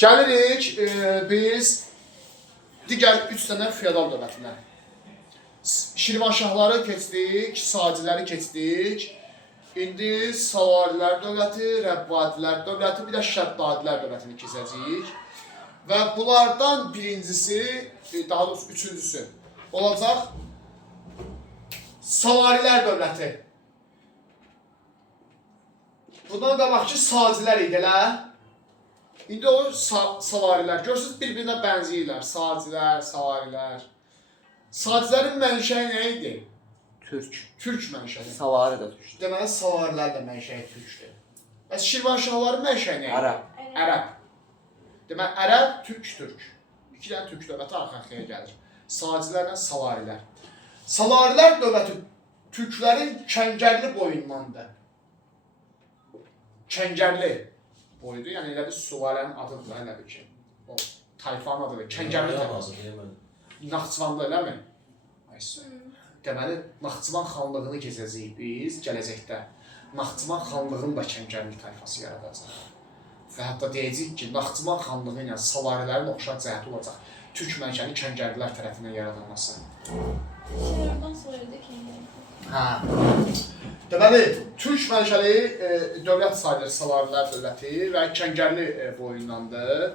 Gəlirik biz digər 3 dənə feodal dövlətinə. Şirvanşahları keçdik, Saciləri keçdik. İndi Savarilər dövləti, Rəbbadilər dövləti, bir də Şəddadilər dövlətini keçəcəyik. Və bunlardan birincisi, daha doğrusu üçüncüsü olacaq Savarilər dövləti. Bundan qabaqki Sacilər idi, elə? İndi o Savarilər. Görürsünüz, bir-birinə bənzəyirlər. Sacilər, Savarilər. Sacilərin mənşəyi nə idi? Türk. Türk mənşəyi. Savarı da Türk. Deməli, Savarilər də mənşəyi Türkdür. Bəs Şirvanşahların mənşəyi nə idi? Ərəb. Ərəb. Deməli, Ərəb, Türk. İki dənə Türk dövləti arxa-arxaya gəlir. Sacilərlə Savarilər. Savarilər dövləti Türklərin Kəngərli boyundandır. Kəngərli boyudur, yəni elə bir sülalənin adıdır, elə bir ki. O tayfanın adıdır, Kəngərli tayfası. Naxçıvanda eləmi? Deməli, Naxçıvan xanlığını keçəcəyik biz gələcəkdə. Naxçıvan xanlığının da Kəngərli tayfası yaradacaq. Və hətta deyəcəyik ki, Naxçıvan xanlığı ilə Savarələrin oxşar cəhəti olacaq. Türk mənşəli Kəngərlilər tərəfindən yaradılması. Şəhərdən soyadı Kəngərli. Hə. Deməli, Türk mənşəli dövlət sayılır Savarilər dövləti və Kəngərli boyundandır.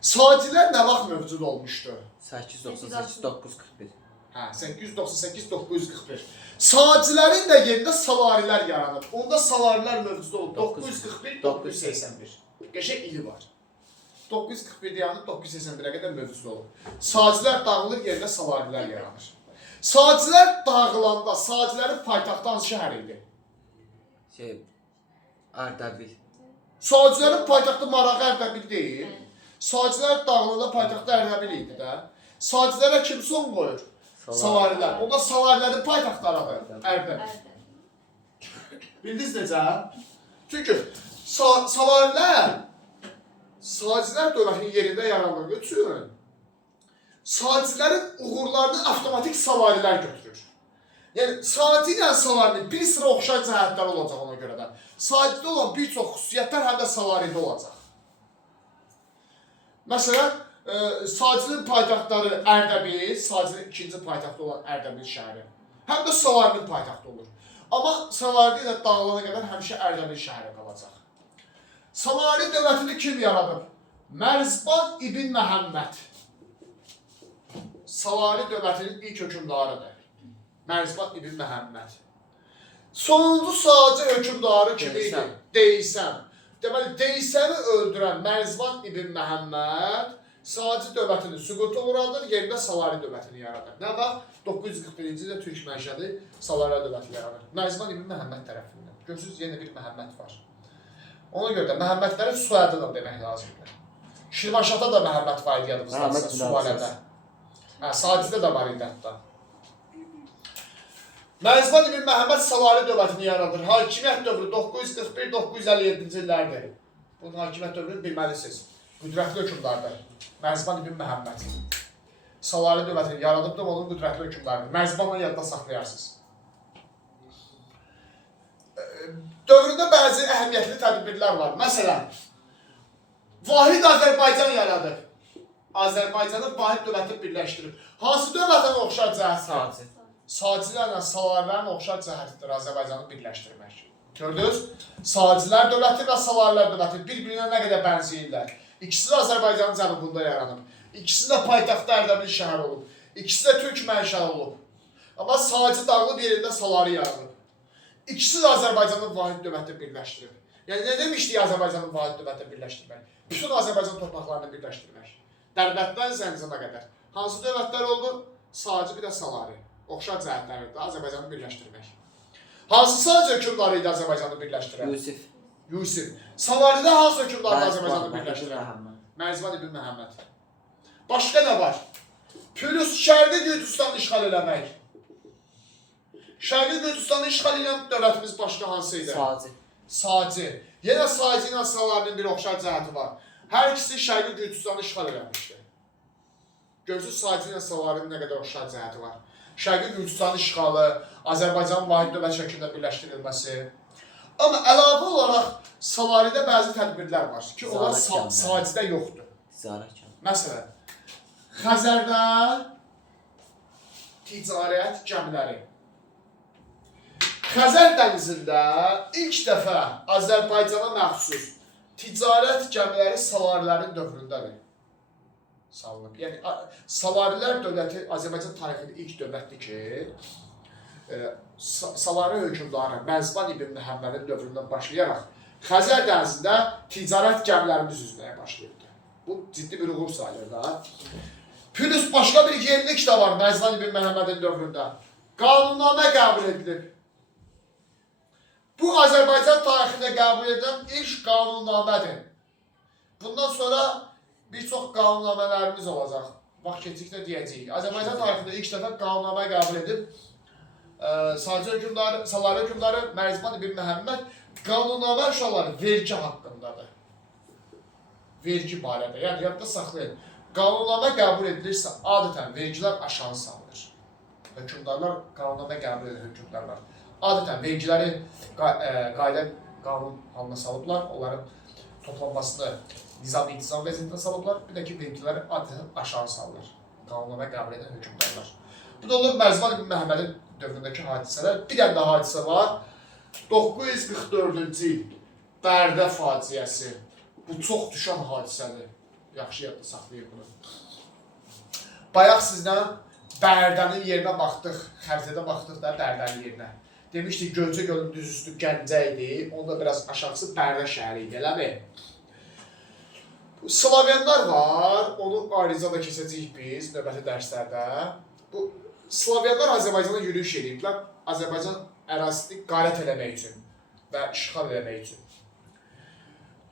Sacilər nə vaxt mövcud olmuşdu? 898-941. Hə, 898-941. Sacilərin də yerində Savarilər yaranıb. Onda Savarilər mövcud olub 941-981. Qəşəng ili var. 941 yanıb 981-ə qədər mövcud olub. Sacilər dağılır, yerində Savarilər yaranır. Sacilər dağılanda Sacilərin paytaxtı hansı şəhər idi? Ərdəbil. Sacilərin paytaxtı Marağa Ərdəbil deyil. Sacilər dağılanda paytaxtı Ərdəbil idi də. Sacilərə kim son qoyur? Savarilər. Onda Savarlərin paytaxtları Ərdəbil. Bildiniz necə? Çünki Savarilər Sacilər dövlətinin yerində yarandığı üçün Sacilərin uğurlarını avtomatik Savarilər götürür. Yəni, Saci ilə Savarinin bir sıra oxşar cəhətlər olacaq ona görə də. Sacidə olan bir çox xüsusiyyətlər həm də Savaridə olacaq. Məsələn, Sacilin paytaxtları Ərdəbil, Sacilin ikinci paytaxtı olan Ərdəbil şəhəri. Həm də Savarinin paytaxtı olur. Amma Savarida ilə dağılana qədər həmişə Ərdəbil şəhəri qalacaq. Savari dövlətini kim yaradıb? Mərzban İbn Məhəmməd. Savari dövlətinin ilk hökümdarıdır. Mərzban İbn Məhəmməd. Sonuncu Saci hökümdarı kim idi? Deysəm. Deməli, Deysəmi öldürən Mərzban İbn Məhəmməd Saci dövlətini süquta uğradır, yerində Savari dövlətini yaradır. Nə vaxt? 941-ci ildə Türk mənşəli Savari dövləti yaradır. Mərzban İbn Məhəmməd tərəfindən. Görürsünüz, yenə bir Məhəmməd var. Ona görə də Məhəmmədlərin soyadını demək lazımdır. Şirvanşahda da Məhəmməd var idi yadımızda, Suvalədə. Sacidə də var idi hətta. Mərzban İbn Məhəmməd Savari dövlətini yaradır. Hakimiyyət dövrü 941-957-ci illərdir. Bunun hakimiyyət dövrünü bilməlisiniz. Qüdrətli hökümdardır. Mərzban İbn Məhəmməd. Savari dövlətini yaradıbdır, onun qüdrətli hökümdardır. Mərzbanla yadda saxlayarsınız. Dövründə bəzi əhəmiyyətli tədbirlər var. Məsələn, Vahid Azərbaycan yaradıb. Azərbaycanın Vahid dövləti birləşdirib. Hansı dövlətin oxşar cəhəti? Saci. Sacilərlə Savarlərin oxşar cəhətidir Azərbaycanı birləşdirmək. Gördünüz? Sacilər dövləti və Savarilər dövləti bir-birinə nə qədər bənzəyirlər. İkisi də Azərbaycanın cənubunda yaranıb. İkisi də paytaxtda Ərdəbil şəhəri olub. İkisi də Türk mənşəli olub. Amma Saci dağılıb yerində Savari yaranıb. İkisi də Azərbaycanın Vahid dövləti birləşdirib. Yəni, nə demişdik Azərbaycanın Vahid dövləti birləşdirmək? Bütün Azərbaycan torpaqlarını birləşdirmək. Dərbətdən Zəncana qədər. Hansı dövlətlər oldu? Saci, bir də Savari. Oxşar cəhətlərdir Azərbaycanı birləşdirmək. Hansı Saci hökümdarı idi Azərbaycanı birləşdirən? Yusif. Savaridə hansı hökümdarı Azərbaycanı birləşdirən? Mərzban İbn Məhəmməd. Başqa nə var? Plus Şərqi Gürcüstanı işğal eləmək. Şərqi Gürcüstanı işğal edən dövlətimiz başqa hansı idi? Saci. Yenə Saci ilə Savarinin bir oxşar cəhəti var. Hər ikisi Şərqi Gürcüstanı işğal eləmişdi. Görürsünüz, Saci ilə Savarinin nə qədər oxşar cəhəti var. Şərqi Gürcüstanı işğalı, Azərbaycanın Vahid dövlət şəklində birləşdirilməsi. Amma əlavə olaraq Savaridə bəzi tədbirlər var ki, onlar Sacidə yoxdur. Ticarət kəndi. Məsələn, Xəzərdə ticarət gəmiləri. Xəzər dənizində ilk dəfə Azərbaycana məxsus ticarət gəmiləri Salarilərin dövründədir. Salınıb. Yəni, Salarilər dövləti Azərbaycan tarixində ilk dövlətdir ki, Salari hökmdarı Məzban İbn Məhəmmədin dövründən başlayaraq Xəzər dənizində ticarət gəmilərimiz üzməyə başlayırdı. Bu ciddi bir uğur sayılır da. Plus başqa bir yenilik də var Məzban İbn Məhəmmədin dövründə. Qanunnamə qəbul edilib. Bu Azərbaycan tarixində qəbul edilən ilk qanunnamədir. Bundan sonra bir çox qanunnamələrimiz olacaq. Vaxt keçdikcə deyəcəyik. Azərbaycan tarixində ilk dəfə qanunnamə qəbul edib Salari hökmdarı Məzban İbn Məhəmməd qanunnamə uşaqları vergi haqqındadır. Vergi barədə. Yəni yadda saxlayın. Qanunnamə qəbul edilirsə adətən vergilər aşağı salınır. Hökmdarlar qanunnamə qəbul edən hökmdarlar adətən vergiləri qayda qanun halına salıblar. Onların toplanmasını nizam-intizam vəziyyətində salıblar. Bir də ki, vergiləri adətən aşağı salınır. Qanunnamə qəbul edən hökmdarlar. Bu da olur Məzban İbn Məhəmmədin dövründəki hadisələr. Bir dənə daha hadisə var. 944-cü il Bərdə faciəsi. Bu çox düşən hadisədir. Yaxşı yadda saxlayın bunu. Bayaq sizdən Bərdənin yerinə baxdıq, xəritədə baxdıq da Bərdənin yerinə. Demişdik Gölcə gölünün düz üstü Gəncə idi, onda biraz aşağısı Bərdə şəhəri idi, eləmi? Slavyanlar var, onu ayrıca da keçəcəyik biz növbəti dərslərdə. Bu Slavyanlar Azərbaycana yürüyüş ediblər, Azərbaycan ərazisini qarət eləmək üçün və işğal eləmək üçün.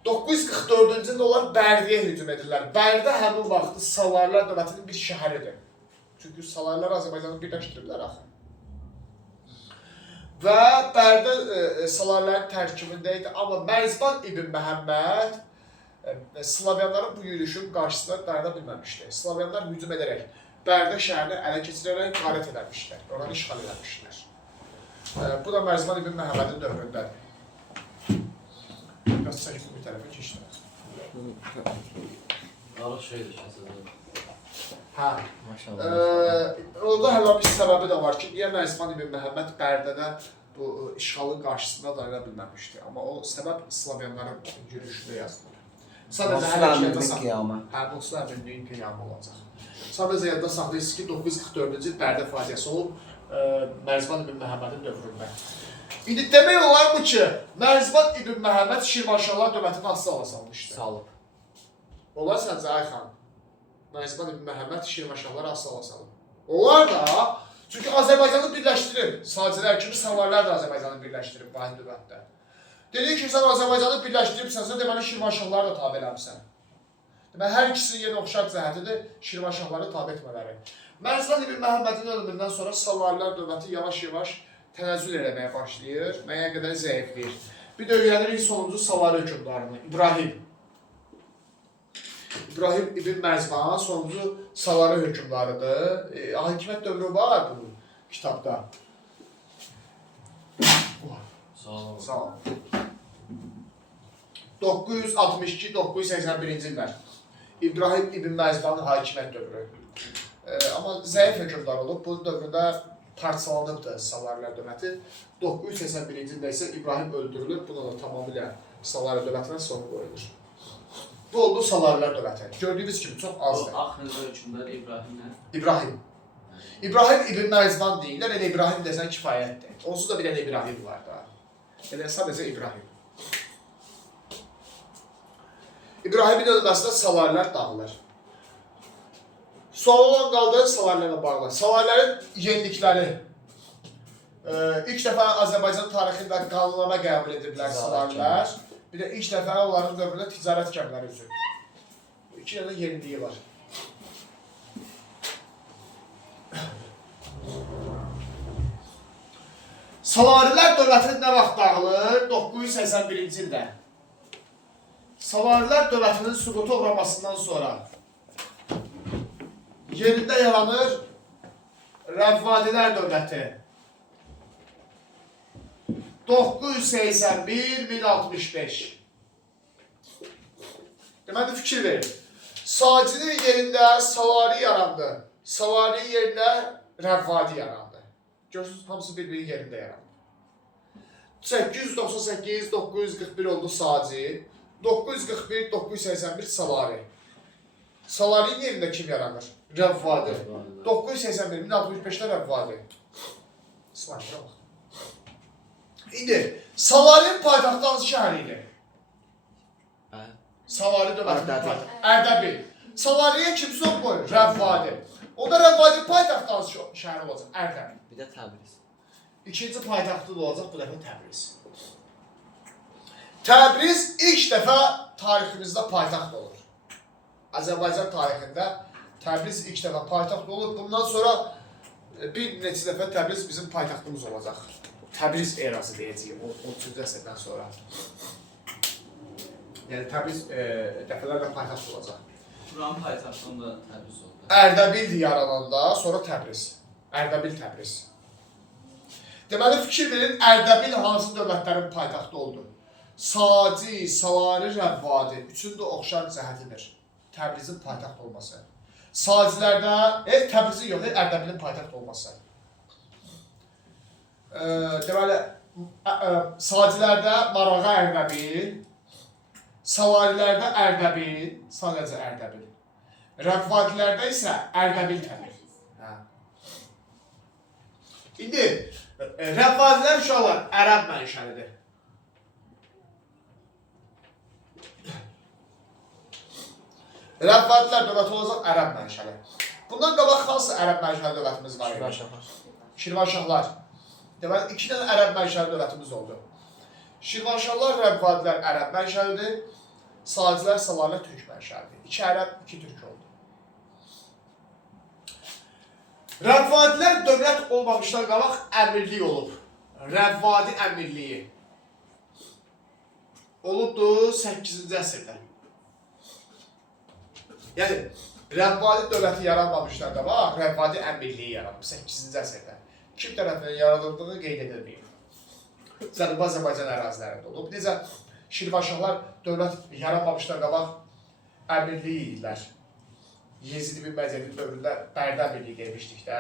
944-cü ildə onlar Bərdiyə hücum edirlər. Bərdə həmin vaxtı Salarilər dövlətinin bir şəhəridir. Çünki Salarilər Azərbaycanı birləşdiriblər axı. Və Bərdə Salarilərin tərkibində idi. Amma Məzban İbn Məhəmməd Slavyanların bu yürüyüşün qarşısına dayana bilməmişdi. Slavyanlar hücum edərək Bərdə şəhərini ələ keçirərək qarət edəmişlər. Oranı işğal edəmişlər. Bu da Məzban İbn Məhəmmədin dövründədir. Biraz çəkib bir tərəfə keçdilər. Qarıq şeydir kəsədir. Hə. Maşallah. Orada hələ bir səbəbi də var ki, niyə Məzban İbn Məhəmməd Bərdədə bu işğalın qarşısında dayana bilməmişdi. Amma o səbəb Slavyanların yürüyüşündə yazılır. Sadəcə hələ ki, yadda saxlayın. Hə, Musa əmrinin qiyamı olacaq. Sadəcə yadda saxlayırsınız ki, 944-cü il Bərdə faciəsi olub Məzban İbn Məhəmmədin dövründə. İndi demək olar mı ki, Məzban İbn Məhəmməd Şirvanşahlar dövlətini asılı salmışdı. Salıb. Olar səncə Ayxan? Məzban İbn Məhəmməd Şirvanşahları asılı salıb. Olar da, çünki Azərbaycanı birləşdirib. Sacilər kimi Salarilər də Azərbaycanı birləşdirib vahid dövlətdə. Dedi ki, sən Azərbaycanı birləşdiribsənsə, deməli Şirvanşahları da tabe eləmişsən. Deməli, hər ikisinin yenə oxşar cəhətidir Şirvanşahları tabe etmələri. Məzban İbn Məhəmmədin ölümündən sonra Salarilər dövləti yavaş-yavaş tənəzzül eləməyə başlayır, müəyyən qədər zəifləyir. Bir də öyrənirik sonuncu Salari hökmdarını, İbrahim. İbrahim İbn Məzban sonuncu Salari hökmdarıdır. Hakimiyyət dövrü var bu kitabda. Sağ olun. Sağ olun. 962-981-ci illər. İbrahim İbn Məzbanın hakimiyyət dövrü. Amma zəif hökmdar olub. Bu dövrdə parçalanıbdır Salarilər dövləti. 981-ci ildə isə İbrahim öldürülür. Buna da tamamilə Salari dövlətinə son qoyulur. Bu oldu Salarilər dövləti. Gördüyünüz kimi çox azdır. Axırıncı hökmdar İbrahimlə. İbrahim. İbrahim İbn Məzban deyirlər. Elə İbrahim desən kifayətdir. Onsuz da bir dənə İbrahim var da. Elə sadəcə İbrahim. İbrahimin ölməsində Salarilər dağılır. Sual olan qaldı Salarilərlə bağlı. Salarilərin yenilikləri. İlk dəfə Azərbaycan tarixində qanunnamə qəbul ediblər Salarilər. Bir də ilk dəfə onların dövründə ticarət gəmiləri üzür. İki dənə yeniliyi var. Salarilər dövlətinin nə vaxt dağılır? 981-ci ildə. Salarilər dövlətinin süquta uğramasından sonra yerində yaranır Rəvvadilər dövləti. 981-1065. Deməli, fikir verin. Sacinin yerində Savari yarandı. Savari yerinə Rəvvadi yarandı. Görürsünüz, hamısı bir-birinin yerində yarandı. 898, 941 oldu Saci. 941, 981 Savari. Savarinin yerində kim yaranır? Rəvvadi. 981, 1065'də Rəvvadi. İsmail'e bak. İndi, Savari paytaxtı hansı şəhəri idi? Savari dövlətinin Ərdəbil. paytaxtı. Ərdəbil. Savariyə kim son qoyur? Rəvvadi. O da Rəvvadi paytaxtı hansı şəhəri olacaq? Ərdəbil. Bir də Təbriz. İkinci paytaxtı da olacaq bu dəfə Təbriz. Təbriz ilk dəfə tariximizdə paytaxt olur. Azərbaycan tarixində Təbriz ilk dəfə paytaxt olur. Bundan sonra bir neçə dəfə Təbriz bizim paytaxtımız olacaq. Təbriz erası deyəcəyik 13-cü əsrdən sonra. Yəni Təbriz dəfələrlə paytaxt olacaq. Buranın paytaxtında Təbriz oldu. Ərdəbil yarananda sonra Təbriz. Ərdəbil Təbriz. Deməli fikir verin, Ərdəbil hansı dövlətlərin paytaxtı oldu? Saci, Savari, Rəvvadi. Üçündə oxşar cəhətidir. Təbrizin paytaxt olması. Sacilərdə, Təbrizin yox, Ərdəbilin paytaxt olması. Deməli, Sacilərdə Marağa Ərdəbil, Savarilərdə Ərdəbil, sadəcə Ərdəbil. Rəvvadilərdə isə Ərdəbil Təbriz. İndi, Rəvvadilər uşaqlar ərəb mənşəlidir. Rəvvadilər dövləti olacaq ərəb mənşəli. Bundan qabaq hansı ərəb mənşəli dövlətimiz var idi? Şirvanşahlar. Şirvanşahlar. Deməli, 2 dənə ərəb mənşəli dövlətimiz oldu. Şirvanşahlar, Rəvvadilər ərəb mənşəlidir. Sacilər, Salarilər türk mənşəlidir. 2 ərəb, 2 türk oldu. Rəvvadilər dövlət olmamışdan qabaq əmirlik olub. Rəvvadi əmirliyi olubdur 8-ci əsrdə. Yəni, Rəvvadi dövləti yaranmamışdan qabaq Rəvvadi əmirliyi yaranıb 8-ci əsrdə. Kim tərəfindən yaradıldığı qeyd edilməyib. Cənubi Azərbaycan ərazilərində olub. Necə Şirvanşahlar dövlət yaranmamışdan qabaq əmirliyi idilər. Yezid ibn Məcədi dövründə Bərdə əmirliyi demişdik də.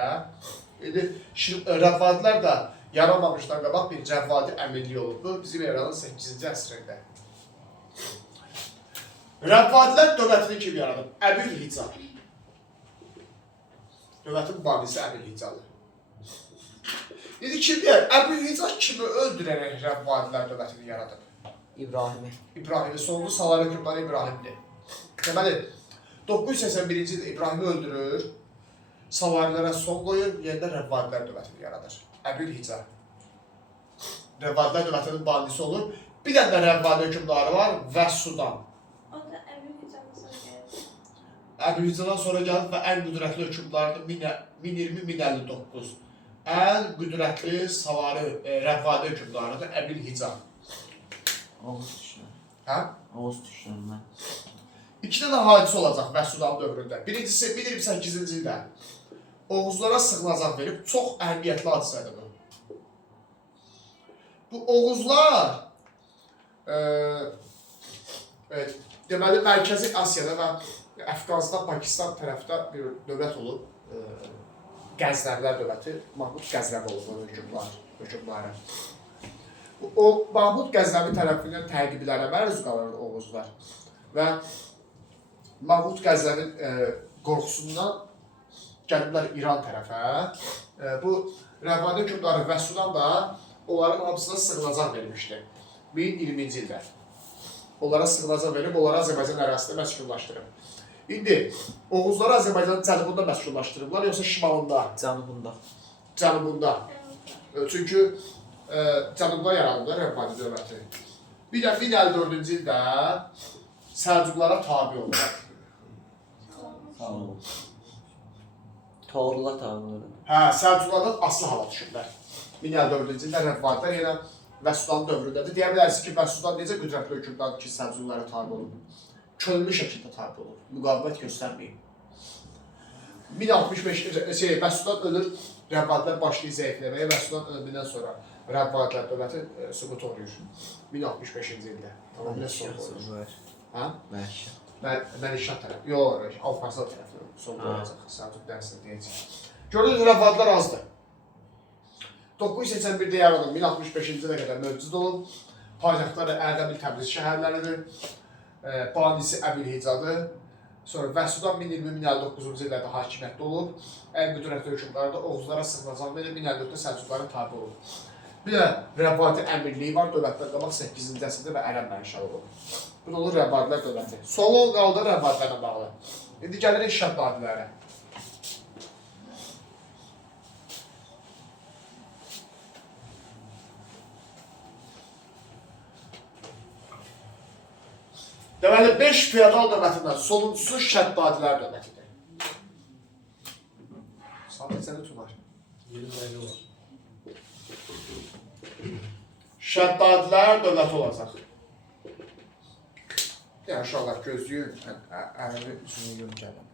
İndi Rəvvadilər də yaranmamışdan qabaq bir Rəvvadi əmirliyi olubdur. Bizim eranın 8-ci əsrində. Rəvvadilər dövlətini kim yaradıb? Əbülhica. Dövlətin banisi Əbülhicadır. İndi kim deyər, Əbülhica kimi öldürərək Rəvvadilər dövlətini yaradıb? İbrahimi. İbrahimi, sonlu Salar hökmdarı İbrahimdir. Deməli, 981-ci ildə İbrahimi öldürür, Salarilərə son qoyur, yerində Rəvvadilər dövlətini yaradır. Əbülhica. Rəvvadilər dövlətinin banisi olur. Bir dənə də Rəvvadi hökmdarı var və Sudan. O da Əbülhicadan sonra gəldi. Əbülhicadan sonra gəlib və ən qüdrətli hökmdardır 1020-1059. Ən qüdrətli Savari Rəvvadi hökmdarıdır Əbülhica. Oğuz düşlər. Hə? Oğuz düşlər mən. 2 dənə hadisə olacaq Vəsudan dövründə. Birincisi 1028-ci ildə Oğuzlara sığınacaq verib, çox əhəmiyyətli hadisədir bu. Bu Oğuzlar deməli Mərkəzi Asiyada və Əfqanistan, Pakistan tərəfdə bir dövlət olub. Qəznəvilər dövləti, Mahmud Qəznəvi olub hökmdarı. O Mahmud Qəznəvi tərəfindən təqiblərə məruz qalır Oğuzlar. Və Mahmud Qəznəvin qorxusundan gəliblər İran tərəfə. Bu Rəvvadi hökmdarı Vəsudan da onların hamısına sığınacaq vermişdi 1020-ci ildə. Onlara sığınacaq verib, onları Azərbaycan ərazisində məskunlaşdırıb. İndi Oğuzları Azərbaycanın cənubunda məskunlaşdırıblar, yoxsa şimalında? Cənubunda. Cənubunda. Çünki cənubda yarandı Rəvvadi dövləti. Bir də 1054-cü ildə Səlcuqlara tabi oldular. Sağ olun. Toğrular tabi oldu. Hə, Səlcuqlardan aslı hala düşüblər. 1054-cü ildə Rəvvadilər yenə Vəsudan dövründədir. Deyə bilərsiniz ki, Vəsudan necə qüdrətli hökmdardır ki, Səlcuqlara tabi olub. Könüllü şəkildə tabi olub, müqavimət göstərməyib. 1065 Vəsudan ölür, Rəvvadilər başlayır zəifləməyə, Vəsudan ölümündən sonra Rəvvadilər dövləti süqut oluyor 1065-ci ildə. Tamamilə son qoyulur. Hə? Vəhşi. Mən işat tərəf. Yox, Alparslan tərəfi. Solda Ha. olacaq. Səlcuq dərsini deyəcək. Gördüyünüz rəfadlar azdır. 981-də yaranıb 1065-ci ilə qədər mövcud olub. Paytaxtları Ərdəbil, Təbriz şəhərləridir. Banisi Əbülhicadır. Sonra Vəsudan 1020-1059-cu illərdə hakimiyyətdə olub. Ən qüdrətli hökmdarı da Oğuzlara sığınacaq verib 1054-də Səlcuqların tabi olub. Bir də Rəbbati Əmirliyi var, dövlətdən qabaq 8-ci əsrdə və ərəb mənşəli olub. Bu da olur Rəbbadilər dövləti. Solu qaldı Rəbbadilərlə bağlı. İndi gəlirik Şəddadilərə. Deməli, 5 feodal dövlətindən sonuncusu Şəddadilər dövlətidir. Saat neçədə tutar? 20 var. Şəddadilər dövləti olacaq. Yəni, uşaqlar gözləyin, ərəbi üzünü yön gəlin.